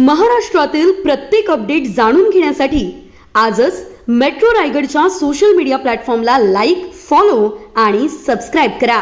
महाराष्ट्रातील प्रत्येक अपडेट जाणून घेण्यासाठी आजच मेट्रो रायगडच्या सोशल मीडिया प्लॅटफॉर्मला लाईक फॉलो आणि सबस्क्राईब करा.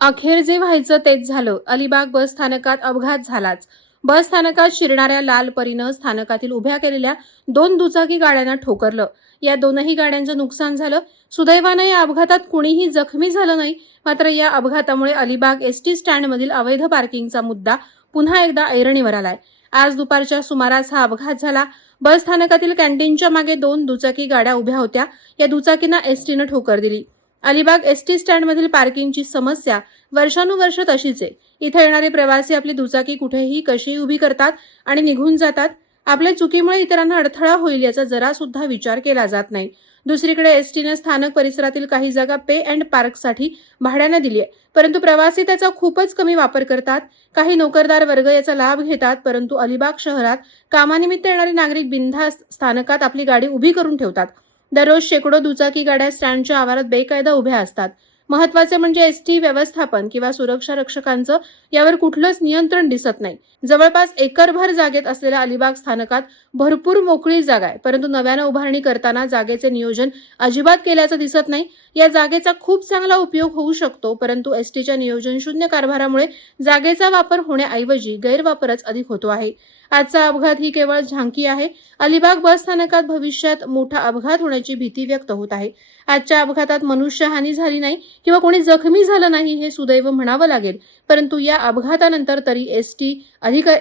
अखेर जे व्हायचं तेच झालं. अलिबाग बस स्थानकात अपघात झालाच. बस स्थानकात शिरणाऱ्या लाल परीनं स्थानकातील उभ्या केलेल्या दोन दुचाकी गाड्यांना ठोकरलं. या दोनही गाड्यांचं नुकसान झालं. सुदैवानं या अपघातात कुणीही जखमी झालं नाही. मात्र या अपघातामुळे अलिबाग एसटी स्टँडमधील अवैध पार्किंगचा मुद्दा पुन्हा एकदा ऐरणीवर आलाय. आज दुपारच्या सुमारास हा अपघात झाला. बस स्थानकातील कॅन्टीनच्या मागे दोन दुचाकी गाड्या उभ्या होत्या. या दुचाकींना एसटीनं ठोकर दिली. अलिबाग एसटी स्टँडमधील पार्किंगची समस्या वर्षानुवर्ष तशीच आहे. इथे येणारे प्रवासी आपली दुचाकी कुठेही कशीही उभी करतात आणि निघून जातात. आपल्या चुकीमुळे इतरांना अडथळा होईल याचा जरा सुद्धा विचार केला जात नाही. दुसरीकडे एसटीने स्थानक परिसरातील काही जागा पे अँड पार्कसाठी भाड्याने दिली आहे. परंतु प्रवासी त्याचा खूपच कमी वापर करतात. काही नोकरदार वर्ग याचा लाभ घेतात परंतु अलिबाग शहरात कामानिमित्त येणारे नागरिक बिनधास्त स्थानकात आपली गाडी उभी करून ठेवतात. दररोज शेकडो दुचाकी गाड्या स्टँडच्या आवारात बेकायदा उभ्या असतात. महत्त्वाचे म्हणजे एसटी व्यवस्थापन किंवा सुरक्षा रक्षकांचं यावर कुठलंच नियंत्रण दिसत नाही. जवळपास एकरभर जागेत असलेल्या अलिबाग स्थानकात भरपूर मोकळी जागा आहे. परंतु नव्यानं उभारणी करताना जागेचे नियोजन अजिबात केल्याचं दिसत नाही. या जागेचा खूप चांगला उपयोग होऊ शकतो परंतु एसटीच्या नियोजन शून्य कारभारामुळे जागेचा वापर होण्याऐवजी गैरवापरच अधिक होतो आहे. आजचा अपघात ही केवळ झांकी आहे. अलिबाग बस स्थानकात भविष्यात मोठा अपघात होण्याची भीती व्यक्त होत आहे. आजच्या अपघातात मनुष्यहानी झाली नाही किंवा कोणी जखमी झालं नाही हे सुदैव म्हणावं लागेल परंतु या अपघातानंतर तरी एसटी अधिकार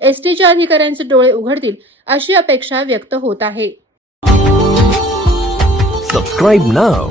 एसटीच्या अधिकाऱ्यांचे डोळे उघडतील अशी अपेक्षा व्यक्त होत आहे. Subscribe now